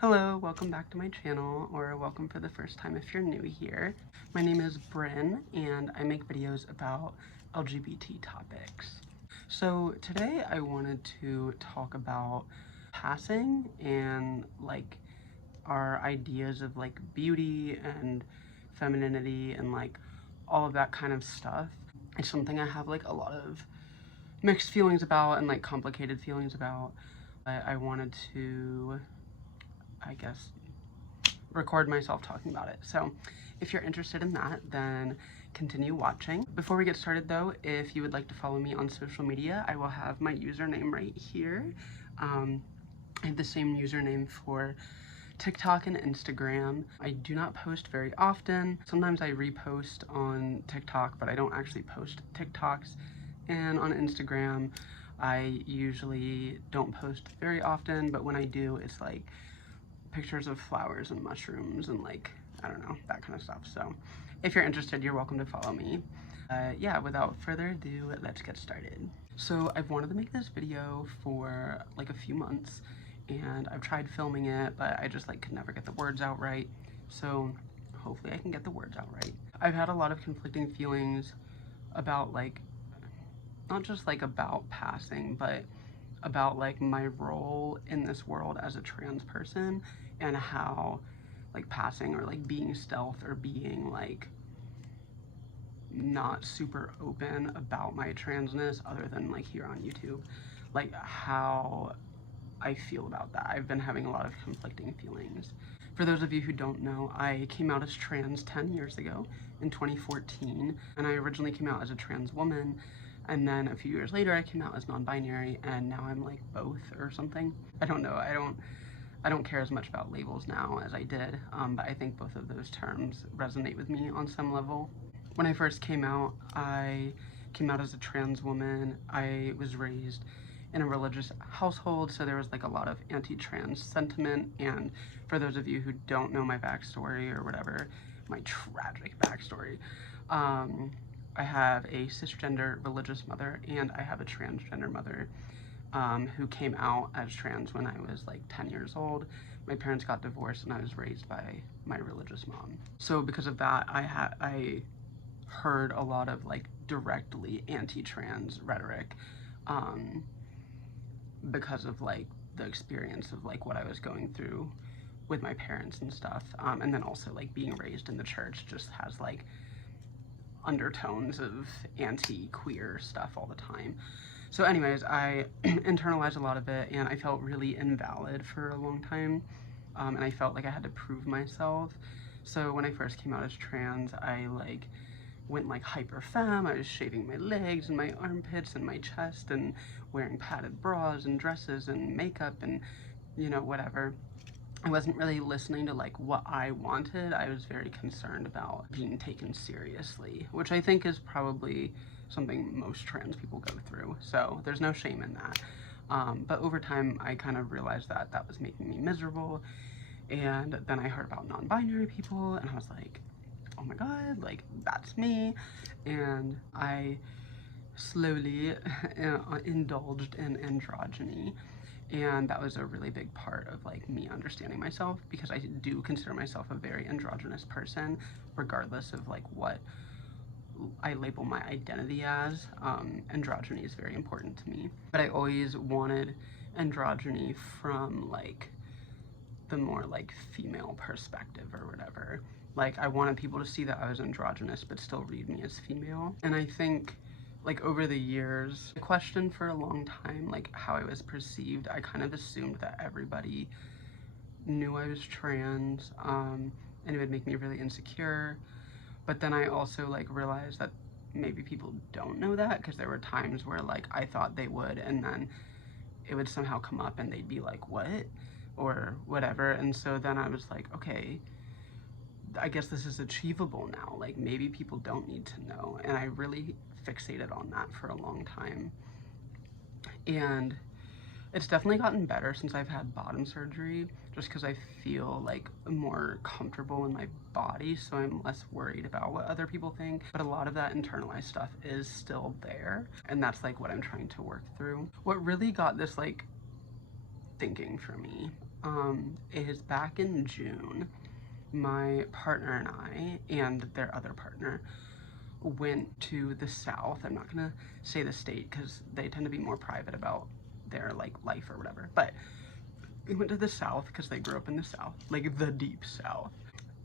Hello, welcome back to my channel, or welcome for the first time if you're new here. My name is Bryn, and I make videos about LGBT topics. So today I wanted to talk about passing and like our ideas of like beauty and femininity and like all of that kind of stuff. It's something I have like a lot of mixed feelings about and like complicated feelings about. I wanted to, I guess, record myself talking about it. So if you're interested in that, then continue watching. Before we get started though, if you would like to follow me on social media, I will have my username right here. I have the same username for TikTok and Instagram. I do not post very often. Sometimes I repost on TikTok, but I don't actually post TikToks. And on Instagram, I usually don't post very often, but when I do, it's like pictures of flowers and mushrooms and like, I don't know, that kind of stuff. So if you're interested, you're welcome to follow me. Yeah, without further ado, let's get started. So I've wanted to make this video for like a few months, and I've tried filming it, but I just like could never get the words out right. So hopefully I can get the words out right. I've had a lot of conflicting feelings about like, not just like about passing, but about like my role in this world as a trans person and how like passing or like being stealth or being like not super open about my transness other than like here on YouTube, like how I feel about that. I've been having a lot of conflicting feelings. For those of you who don't know, I came out as trans 10 years ago in 2014, and I originally came out as a trans woman, and then a few years later I came out as non-binary, and now I'm like both or something. I don't know. I don't care as much about labels now as I did, but I think both of those terms resonate with me on some level. When I first came out as a trans woman. I was raised in a religious household, so there was like a lot of anti-trans sentiment. And for those of you who don't know my backstory or whatever, my tragic backstory, I have a cisgender religious mother and I have a transgender mother who came out as trans when I was like 10 years old. My parents got divorced and I was raised by my religious mom. So because of that, I heard a lot of like directly anti-trans rhetoric because of like the experience of like what I was going through with my parents and stuff. And then also like being raised in the church just has like undertones of anti-queer stuff all the time. So anyways, I internalized a lot of it and I felt really invalid for a long time. And I felt like I had to prove myself. So when I first came out as trans, I like went like hyper femme. I was shaving my legs and my armpits and my chest and wearing padded bras and dresses and makeup and, you know, whatever. I wasn't really listening to like what I wanted. I was very concerned about being taken seriously, which I think is probably something most trans people go through. So there's no shame in that. But over time, I kind of realized that that was making me miserable. And then I heard about non-binary people and I was like, oh my God, like that's me. And I slowly indulged in androgyny. And that was a really big part of like me understanding myself, because I do consider myself a very androgynous person, regardless of like what I label my identity as. Androgyny is very important to me, but I always wanted androgyny from like the more like female perspective or whatever. Like I wanted people to see that I was androgynous but still read me as female. And I think like over the years, I questioned for a long time like how I was perceived. I kind of assumed that everybody knew I was trans, and it would make me really insecure. But then I also like realized that maybe people don't know that, because there were times where like I thought they would, and then it would somehow come up and they'd be like, what? Or whatever. And so then I was like, okay, I guess this is achievable now. Like maybe people don't need to know. And I really fixated on that for a long time. And it's definitely gotten better since I've had bottom surgery, just because I feel like more comfortable in my body, so I'm less worried about what other people think. But a lot of that internalized stuff is still there, and that's like what I'm trying to work through. What really got this like thinking for me is back in June, my partner and I, and their other partner, went to the South. I'm not gonna say the state because they tend to be more private about their like life or whatever, but we went to the South because they grew up in the South, like the deep South,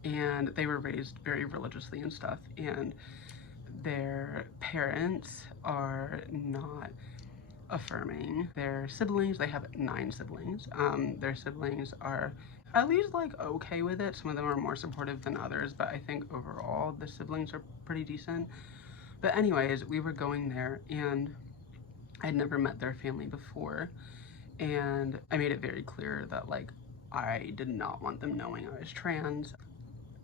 and they were raised very religiously and stuff, and their parents are not affirming their siblings. They have 9 siblings. Their siblings are at least like okay with it. Some of them are more supportive than others, but I think overall the siblings are pretty decent. But anyways, we were going there and I'd never met their family before, and I made it very clear that like I did not want them knowing I was trans.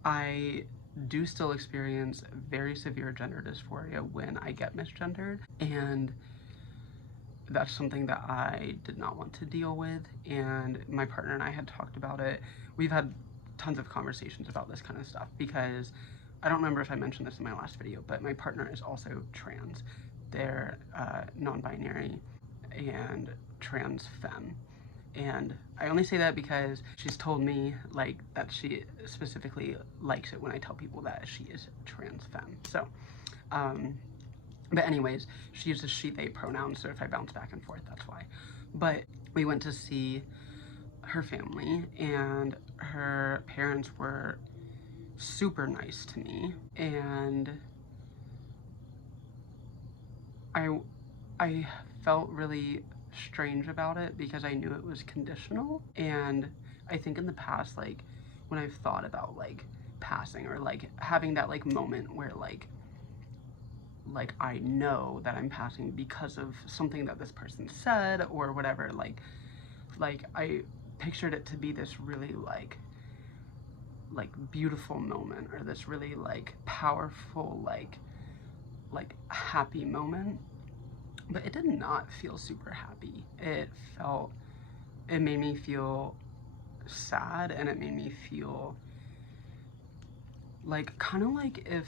I do still experience very severe gender dysphoria when I get misgendered, and that's something that I did not want to deal with, and my partner and I had talked about it. We've had tons of conversations about this kind of stuff because I don't remember if I mentioned this in my last video, but my partner is also trans. They're non-binary and trans femme. And I only say that because she's told me like that she specifically likes it when I tell people that she is trans femme. So, but anyways, she uses she, they pronouns, so if I bounce back and forth, that's why. But we went to see her family, and her parents were super nice to me, and I felt really strange about it because I knew it was conditional. And I think in the past, like when I've thought about like passing or like having that like moment where like I know that I'm passing because of something that this person said or whatever, like I pictured it to be this really like beautiful moment, or this really like powerful like happy moment. But it did not feel super happy. It made me feel sad, and it made me feel like kind of like if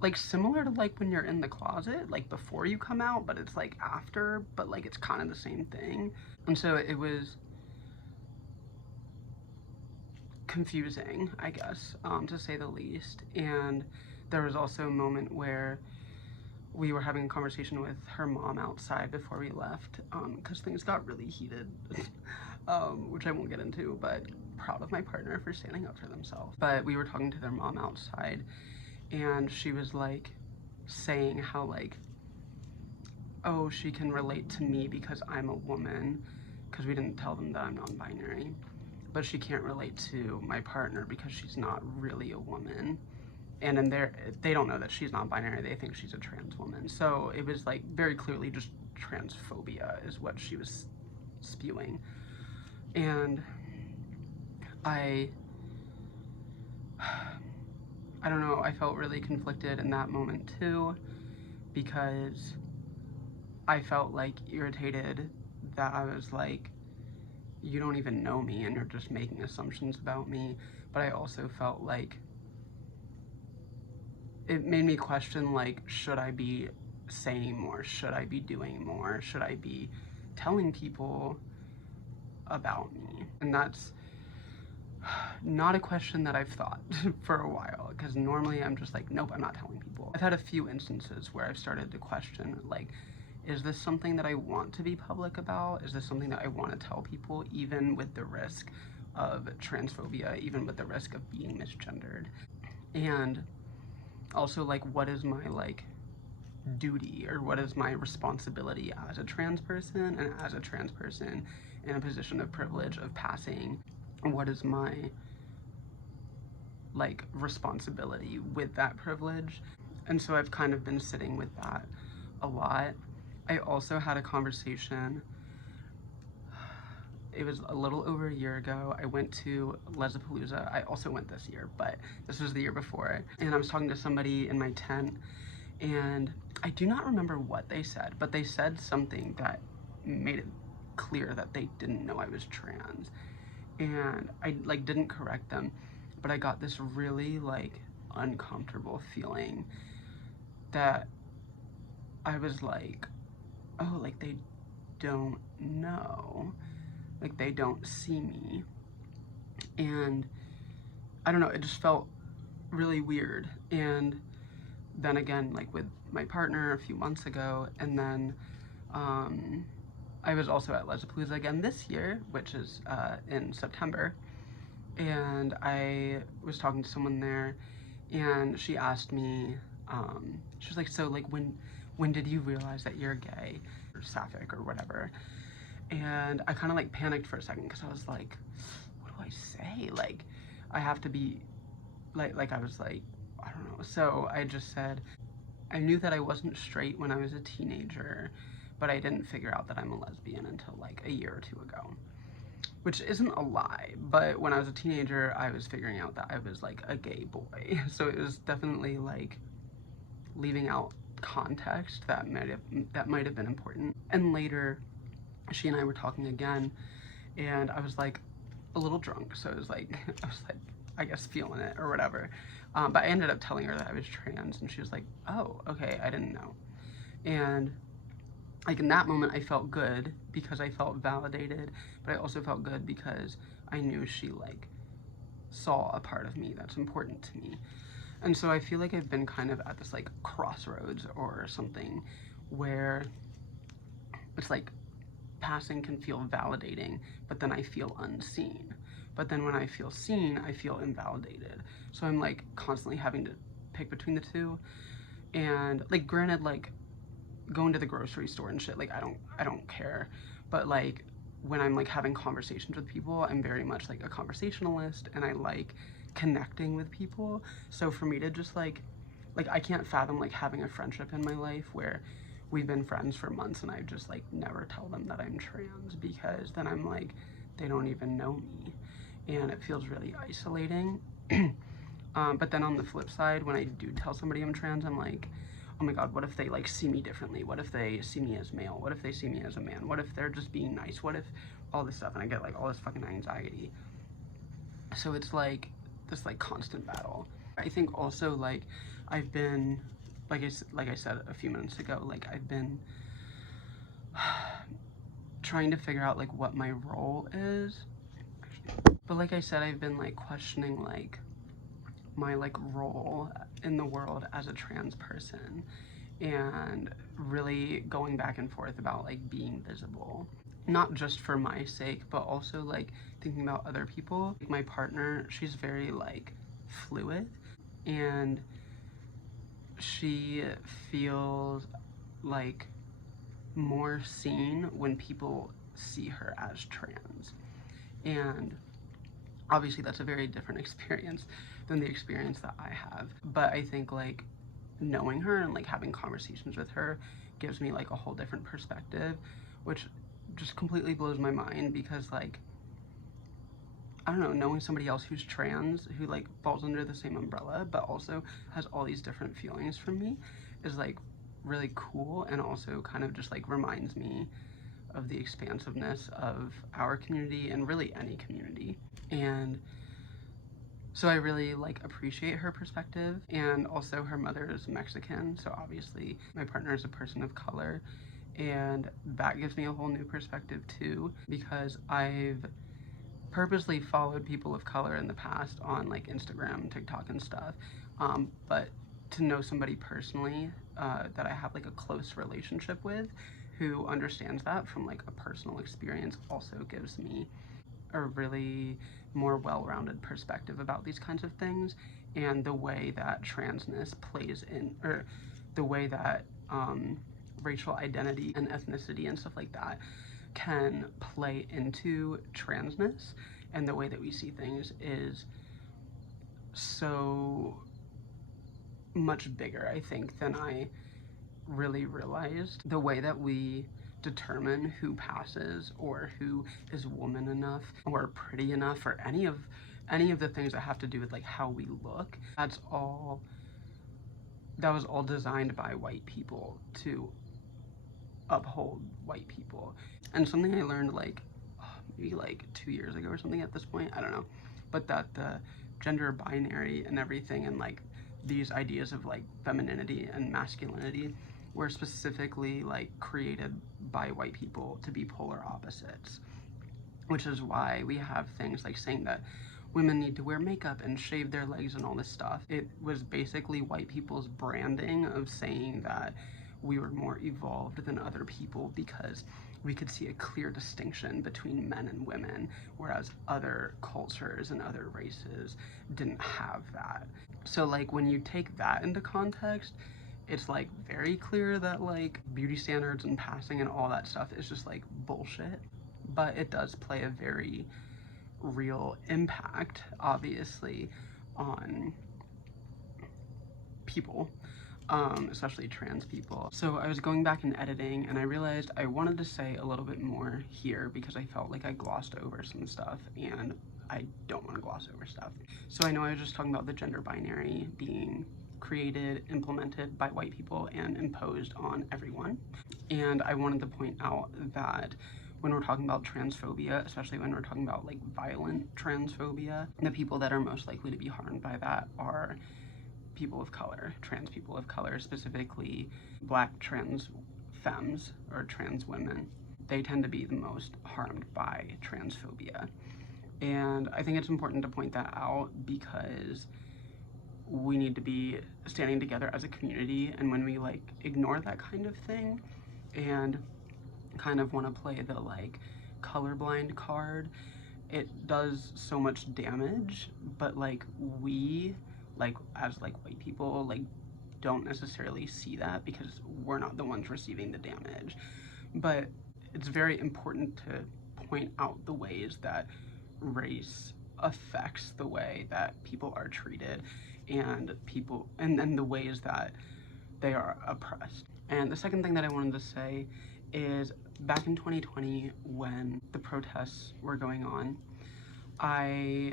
like similar to like when you're in the closet, like before you come out, but it's like after, but like it's kind of the same thing. And so it was confusing, I guess, to say the least. And there was also a moment where we were having a conversation with her mom outside before we left, because things got really heated, which I won't get into, but proud of my partner for standing up for themselves. But we were talking to their mom outside, and she was like saying how like, oh, she can relate to me because I'm a woman, because we didn't tell them that I'm non-binary, but she can't relate to my partner because she's not really a woman. And then they don't know that she's non-binary, they think she's a trans woman. So it was like very clearly just transphobia is what she was spewing. And I don't know, I felt really conflicted in that moment too, because I felt like irritated that I was like, you don't even know me and you're just making assumptions about me. But I also felt like it made me question, like, should I be saying more? Should I be doing more? Should I be telling people about me? And that's not a question that I've thought for a while, because normally I'm just like, nope, I'm not telling people. I've had a few instances where I've started to question, like, is this something that I want to be public about? Is this something that I want to tell people, even with the risk of transphobia, even with the risk of being misgendered? And also, like, what is my like duty, or what is my responsibility as a trans person, and as a trans person in a position of privilege of passing, what is my like responsibility with that privilege? And so I've kind of been sitting with that a lot. I also had a conversation, it was a little over a year ago. I went to Lesapalooza. I also went this year, but this was the year before. And I was talking to somebody in my tent, and I do not remember what they said, but they said something that made it clear that they didn't know I was trans. And I like didn't correct them, but I got this really like uncomfortable feeling that I was like, oh, like they don't know. like they don't see me. And I don't know, it just felt really weird. And then again, like with my partner a few months ago, and then I was also at Lesapalooza again this year, which is in September, and I was talking to someone there, and she asked me, she was like, so like when did you realize that you're gay or sapphic or whatever? And I kind of like panicked for a second because I was like, what do I say? Like, I have to be like I was like, I don't know. So I just said, I knew that I wasn't straight when I was a teenager, but I didn't figure out that I'm a lesbian until like a year or two ago. Which isn't a lie, but when I was a teenager, I was figuring out that I was like a gay boy. So it was definitely like leaving out context that might have been important. And later, she and I were talking again, and I was like a little drunk, so it was like I was like, I guess, feeling it or whatever. But I ended up telling her that I was trans, and she was like, oh, okay, I didn't know. And like in that moment, I felt good because I felt validated, but I also felt good because I knew she like saw a part of me that's important to me. And so I feel like I've been kind of at this like crossroads or something where it's like passing can feel validating, but then I feel unseen. But then when I feel seen, I feel invalidated. So I'm like constantly having to pick between the two. And like granted, like going to the grocery store and shit, like I don't care. But like when I'm like having conversations with people, I'm very much like a conversationalist, and I like connecting with people. So for me to just like I can't fathom like having a friendship in my life where we've been friends for months and I just like never tell them that I'm trans, because then I'm like, they don't even know me, and it feels really isolating. But then on the flip side, when I do tell somebody I'm trans, I'm like, oh my god, what if they like see me differently? What if they see me as male? What if they see me as a man? What if they're just being nice? What if all this stuff? And I get like all this fucking anxiety. So it's like this like constant battle. I think also like I've been, like I said a few minutes ago, like I've been trying to figure out like what my role is. But like I said, I've been like questioning like my like role in the world as a trans person, and really going back and forth about like being visible, not just for my sake, but also like thinking about other people. Like my partner, she's very like fluid, and she feels like more seen when people see her as trans. And obviously that's a very different experience than the experience that I have. But I think like knowing her and like having conversations with her gives me like a whole different perspective, which just completely blows my mind, because like, I don't know, knowing somebody else who's trans, who like falls under the same umbrella, but also has all these different feelings from me, is like really cool, and also kind of just like reminds me of the expansiveness of our community and really any community. And so I really like appreciate her perspective. And also her mother is Mexican, so obviously my partner is a person of color, and that gives me a whole new perspective too, because I've purposely followed people of color in the past on like Instagram, TikTok and stuff, but to know somebody personally that I have like a close relationship with, who understands that from like a personal experience, also gives me a really more well-rounded perspective about these kinds of things, and the way that transness plays in, or the way that racial identity and ethnicity and stuff like that can play into transness, and the way that we see things is so much bigger, I think, than I really realized. The way that we determine who passes, or who is woman enough or pretty enough, or any of the things that have to do with like how we look, that was all designed by white people to uphold white people. And something I learned like maybe like 2 years ago or something at this point, I don't know, but that the gender binary and everything, and like these ideas of like femininity and masculinity, were specifically like created by white people to be polar opposites. which is why we have things like saying that women need to wear makeup and shave their legs and all this stuff. It was basically white people's branding of saying that we were more evolved than other people because we could see a clear distinction between men and women, whereas other cultures and other races didn't have that. So like when you take that into context, it's like very clear that like beauty standards and passing and all that stuff is just like bullshit. But it does play a very real impact, obviously, on people, especially trans people. So I was going back and editing and I realized I wanted to say a little bit more here because I felt like I glossed over some stuff and I don't want to gloss over stuff. So I know I was just talking about the gender binary being created, implemented by white people and imposed on everyone. And I wanted to point out that when we're talking about transphobia, especially when we're talking about like violent transphobia, the people that are most likely to be harmed by that are people of color, trans people of color, specifically Black trans femmes or trans women. They tend to be the most harmed by transphobia. And I think it's important to point that out because we need to be standing together as a community, and when we like ignore that kind of thing and kind of want to play the like colorblind card, it does so much damage. But like we, like as like white people, like don't necessarily see that because we're not the ones receiving the damage. But it's very important to point out the ways that race affects the way that people are treated and people and the ways that they are oppressed. And the second thing that I wanted to say is back in 2020 when the protests were going on, I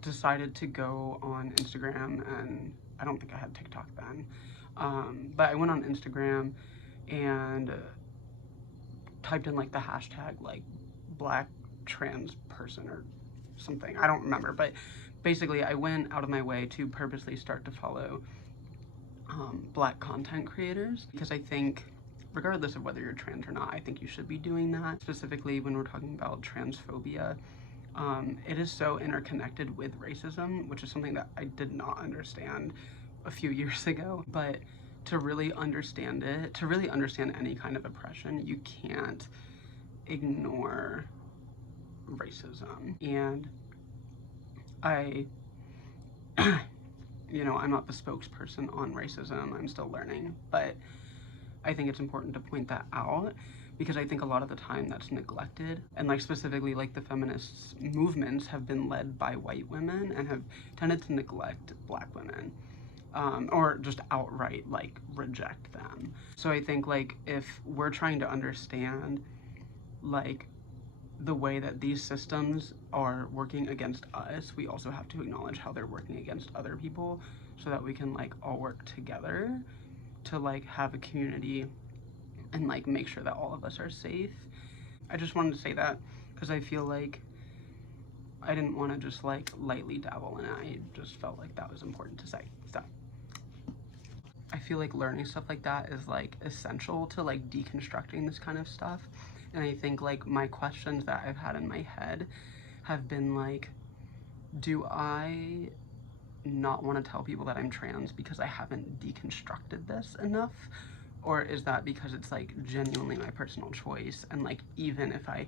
decided to go on Instagram, and I don't think I had TikTok then, but I went on Instagram and typed in like the hashtag like Black trans person or something, I don't remember, but basically I went out of my way to purposely start to follow Black content creators because I think regardless of whether you're trans or not, I think you should be doing that. Specifically when we're talking about transphobia, it is so interconnected with racism, which is something that I did not understand a few years ago. But to really understand it, to really understand any kind of oppression, you can't ignore racism. And I, you know, I'm not the spokesperson on racism, I'm still learning, but I think it's important to point that out because I think a lot of the time that's neglected. And like specifically like the feminist movements have been led by white women and have tended to neglect Black women, or just outright like reject them. So I think like if we're trying to understand like the way that these systems are working against us, we also have to acknowledge how they're working against other people so that we can like all work together to like have a community and like make sure that all of us are safe. I just wanted to say that because I feel like I didn't want to just like lightly dabble in it. I just felt like that was important to say. So I feel like learning stuff like that is like essential to like deconstructing this kind of stuff. And I think like my questions that I've had in my head have been like, do I not want to tell people that I'm trans because I haven't deconstructed this enough? Or is that because it's like genuinely my personal choice? And like, even if I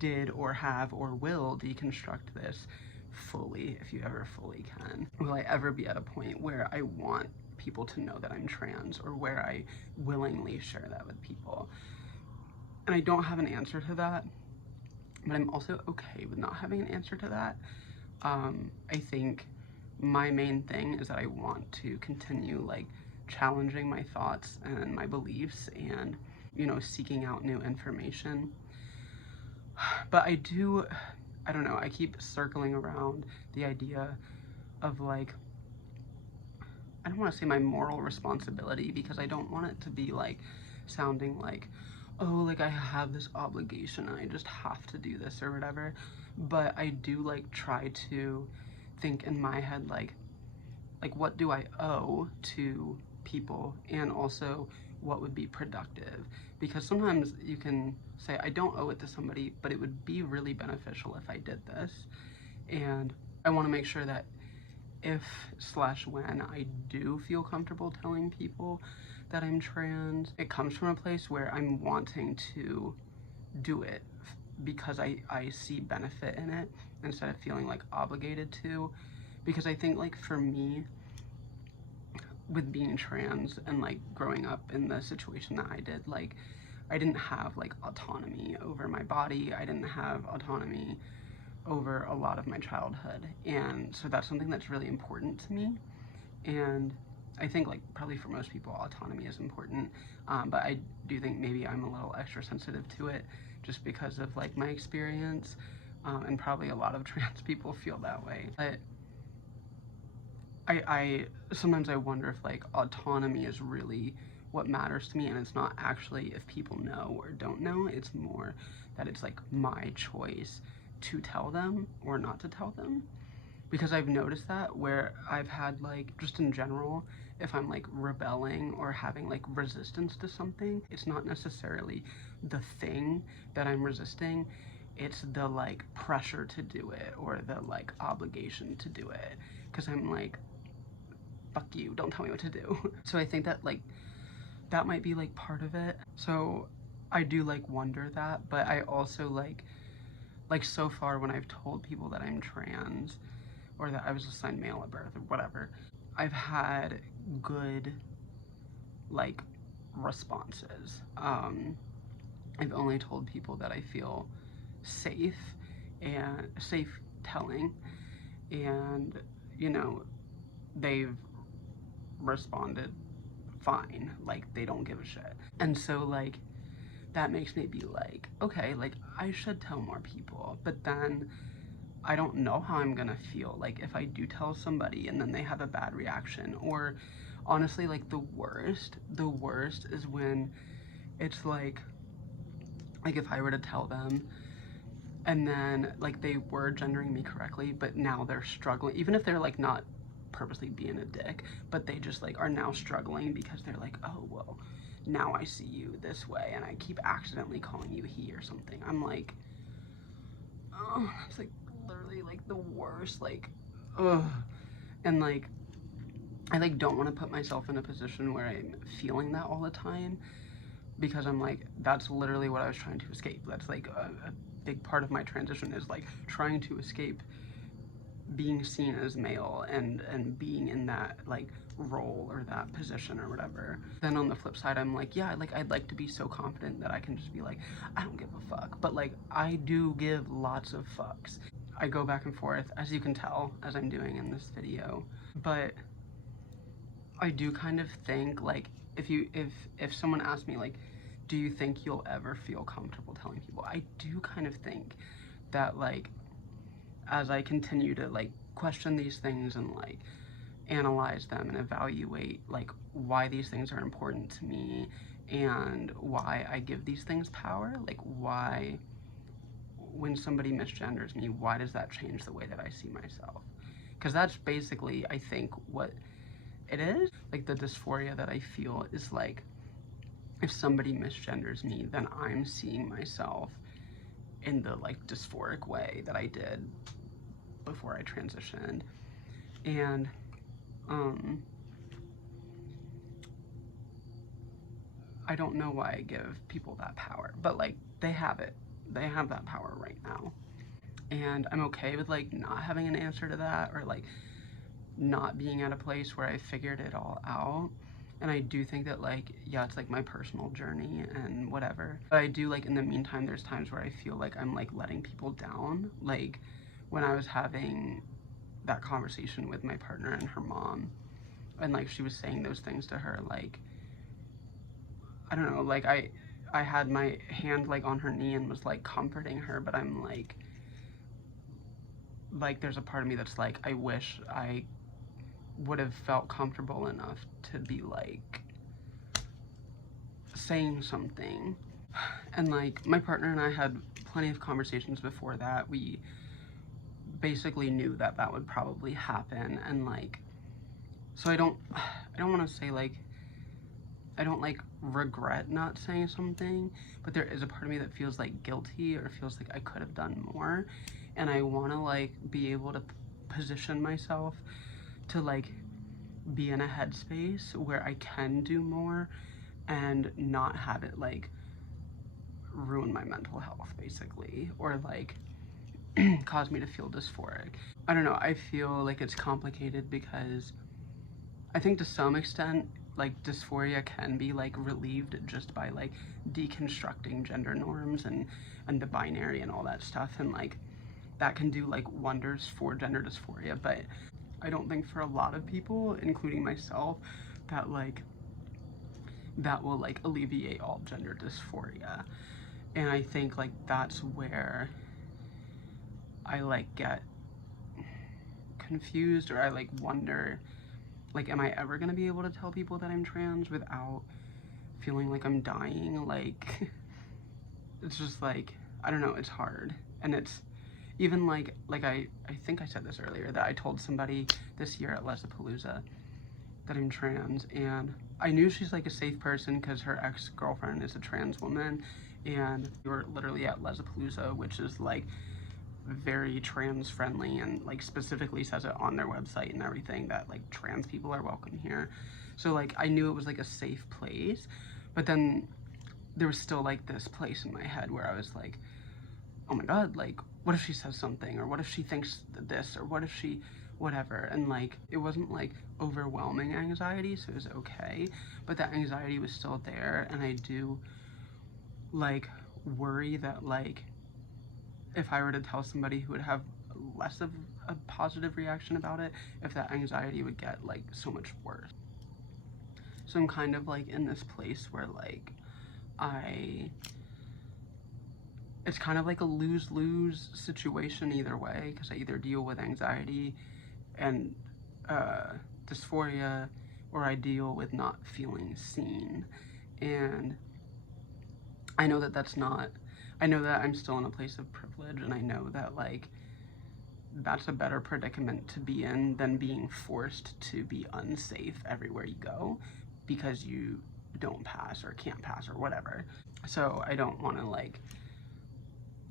did or have or will deconstruct this fully, if you ever fully can, will I ever be at a point where I want people to know that I'm trans or where I willingly share that with people? And I don't have an answer to that, but I'm also okay with not having an answer to that. I think my main thing is that I want to continue like challenging my thoughts and my beliefs and, you know, seeking out new information. But I don't know, I keep circling around the idea of like, I don't want to say my moral responsibility because I don't want it to be like sounding like, oh, like I have this obligation and I just have to do this or whatever. But I do like try to think in my head like what do I owe to people, and also what would be productive, because sometimes you can say, I don't owe it to somebody, but it would be really beneficial if I did this. And I want to make sure that if/when I do feel comfortable telling people that I'm trans, it comes from a place where I'm wanting to do it because I see benefit in it instead of feeling like obligated to. Because I think, like, for me, with being trans and like growing up in the situation that I did, like, I didn't have like autonomy over my body. I didn't have autonomy over a lot of my childhood, and so that's something that's really important to me. And I think, like, probably for most people autonomy is important, but I do think maybe I'm a little extra sensitive to it just because of like my experience, and probably a lot of trans people feel that way. But I sometimes I wonder if like autonomy is really what matters to me, and it's not actually if people know or don't know. It's more that it's like my choice to tell them or not to tell them. Because I've noticed that where I've had, like, just in general, if I'm like rebelling or having like resistance to something, it's not necessarily the thing that I'm resisting, it's the like pressure to do it or the like obligation to do it. Because I'm like, fuck you, don't tell me what to do. So I think that like that might be like part of it. So I do like wonder that, but I also like so far when I've told people that I'm trans or that I was assigned male at birth or whatever, I've had good like responses. I've only told people that I feel safe and safe telling, and you know, they've responded fine, like they don't give a shit. And so like that makes me be like, okay, like I should tell more people. But then I don't know how I'm gonna feel like if I do tell somebody and then they have a bad reaction. Or honestly, like the worst is when it's like if I were to tell them and then like they were gendering me correctly, but now they're struggling, even if they're like not purposely being a dick, but they just like are now struggling because they're like, oh well, now I see you this way and I keep accidentally calling you he or something. I'm like, oh, it's like literally like the worst, like, ugh. And like I like don't want to put myself in a position where I'm feeling that all the time, because I'm like, that's literally what I was trying to escape. That's like a big part of my transition is like trying to escape being seen as male and being in that like role or that position or whatever. Then on the flip side, I'm like, yeah, like I'd like to be so confident that I can just be like, I don't give a fuck. But like I do give lots of fucks. I go back and forth, as you can tell, as I'm doing in this video. But I do kind of think like if someone asked me like, do you think you'll ever feel comfortable telling people? I do kind of think that like as I continue to like question these things and like analyze them and evaluate like why these things are important to me and why I give these things power, like why when somebody misgenders me, why does that change the way that I see myself? Because that's basically, I think, what it is. Like the dysphoria that I feel is like if somebody misgenders me, then I'm seeing myself in the like dysphoric way that I did before I transitioned. And I don't know why I give people that power, but like they have it. They have that power right now. And I'm okay with like not having an answer to that, or like not being at a place where I figured it all out. And I do think that like, yeah, it's like my personal journey and whatever. But I do like in the meantime, there's times where I feel like I'm like letting people down. Like when I was having that conversation with my partner and her mom, and like she was saying those things to her, like, I don't know, like I had my hand like on her knee and was like comforting her, but I'm like there's a part of me that's like, I wish I would have felt comfortable enough to be like saying something. And like my partner and I had plenty of conversations before that. We basically knew that that would probably happen, and like so I don't want to say like I don't like regret not saying something, but there is a part of me that feels like guilty or feels like I could have done more. And I want to like be able to position myself to like be in a headspace where I can do more and not have it like ruin my mental health basically, or like cause me to feel dysphoric. I don't know, I feel like it's complicated because I think to some extent like dysphoria can be like relieved just by like deconstructing gender norms and the binary and all that stuff, and like that can do like wonders for gender dysphoria. But I don't think for a lot of people, including myself, that like that will like alleviate all gender dysphoria. And I think like that's where I like get confused, or I like wonder, like, am I ever gonna be able to tell people that I'm trans without feeling like I'm dying? Like, it's just like, I don't know, it's hard. And it's even like I think I said this earlier, that I told somebody this year at Lesapalooza that I'm trans, and I knew she's like a safe person because her ex-girlfriend is a trans woman, and we were literally at Lesapalooza, which is like very trans friendly and like specifically says it on their website and everything that like trans people are welcome here. So like I knew it was like a safe place, but then there was still like this place in my head where I was like, oh my god, like what if she says something, or what if she thinks this, or what if she whatever. And like it wasn't like overwhelming anxiety, so it was okay, but that anxiety was still there. And I do like worry that like if I were to tell somebody who would have less of a positive reaction about it, if that anxiety would get like so much worse. So I'm kind of like in this place where like it's kind of like a lose-lose situation either way, because I either deal with anxiety and dysphoria, or I deal with not feeling seen. And I know that that's not, I know that I'm still in a place of privilege, and I know that like that's a better predicament to be in than being forced to be unsafe everywhere you go because you don't pass or can't pass or whatever. So I don't want to like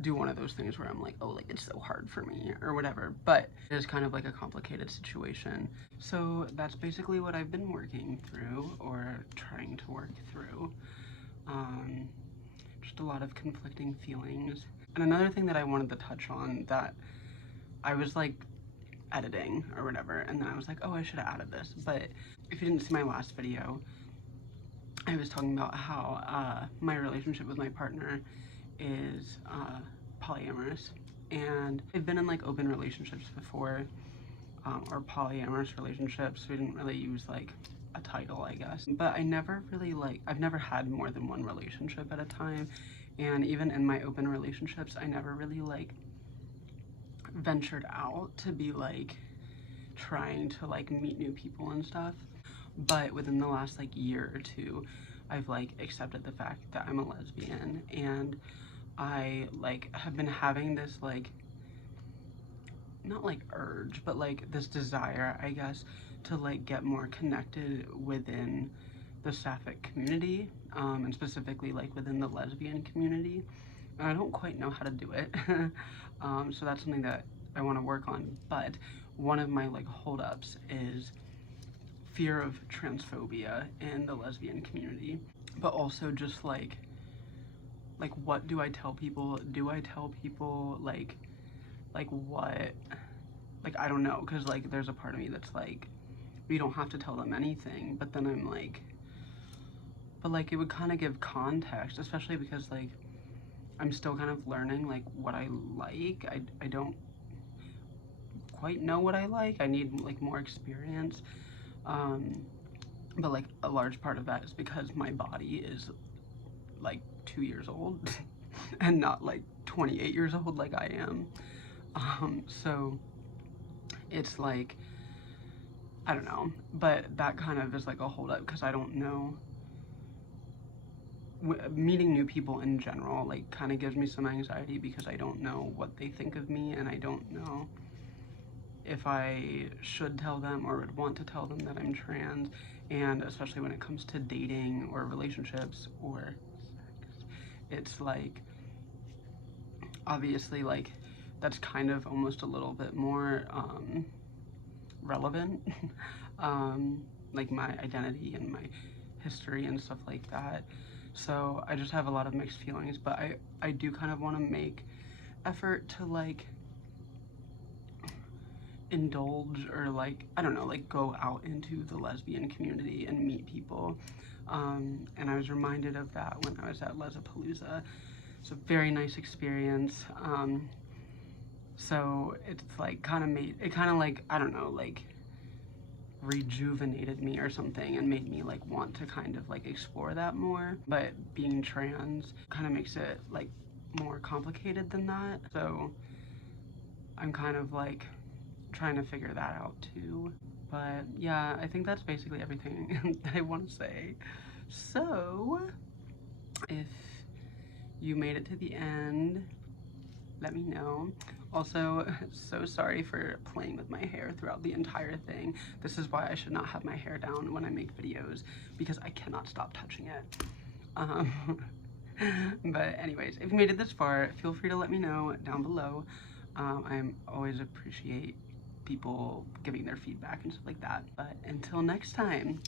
do one of those things where I'm like, oh, like it's so hard for me or whatever, but it is kind of like a complicated situation. So that's basically what I've been working through, or trying to work through. Just a lot of conflicting feelings. And another thing that I wanted to touch on, that I was like editing or whatever, and then I was like, oh, I should have added this. But if you didn't see my last video, I was talking about how my relationship with my partner is polyamorous, and I've been in like open relationships before, or polyamorous relationships. We didn't really use like a title, I guess, but I never really like, I've never had more than one relationship at a time. And even in my open relationships, I never really like ventured out to be like trying to like meet new people and stuff. But within the last like year or two, I've like accepted the fact that I'm a lesbian, and I like have been having this like, not like urge, but like this desire, I guess, to like get more connected within the sapphic community, and specifically like within the lesbian community. And I don't quite know how to do it. So that's something that I want to work on. But one of my like holdups is fear of transphobia in the lesbian community, but also just like what do I tell people? Do I tell people like what? Like I don't know, because like there's a part of me that's like, we don't have to tell them anything. But then I'm like, but like it would kind of give context, especially because like I'm still kind of learning like what I like. I don't quite know what I like. I need like more experience. But like a large part of that is because my body is like 2 years old and not like 28 years old like I am. So it's like, I don't know, but that kind of is like a holdup because I don't know. Meeting new people in general like kind of gives me some anxiety because I don't know what they think of me, and I don't know if I should tell them or would want to tell them that I'm trans, and especially when it comes to dating or relationships or sex, it's like, obviously, like, that's kind of almost a little bit more relevant, like my identity and my history and stuff like that. So I just have a lot of mixed feelings, but I do kind of want to make effort to like indulge or like, I don't know, like go out into the lesbian community and meet people. And I was reminded of that when I was at Lesapalooza. It's a very nice experience. So it's like kind of like, I don't know, like rejuvenated me or something and made me like want to kind of like explore that more. But being trans kind of makes it like more complicated than that. So I'm kind of like trying to figure that out too. But yeah, I think that's basically everything that I want to say. So if you made it to the end, let me know. Also, so sorry for playing with my hair throughout the entire thing. This is why I should not have my hair down when I make videos, because I cannot stop touching it. But anyways, if you made it this far, feel free to let me know down below. I always appreciate people giving their feedback and stuff like that. But until next time,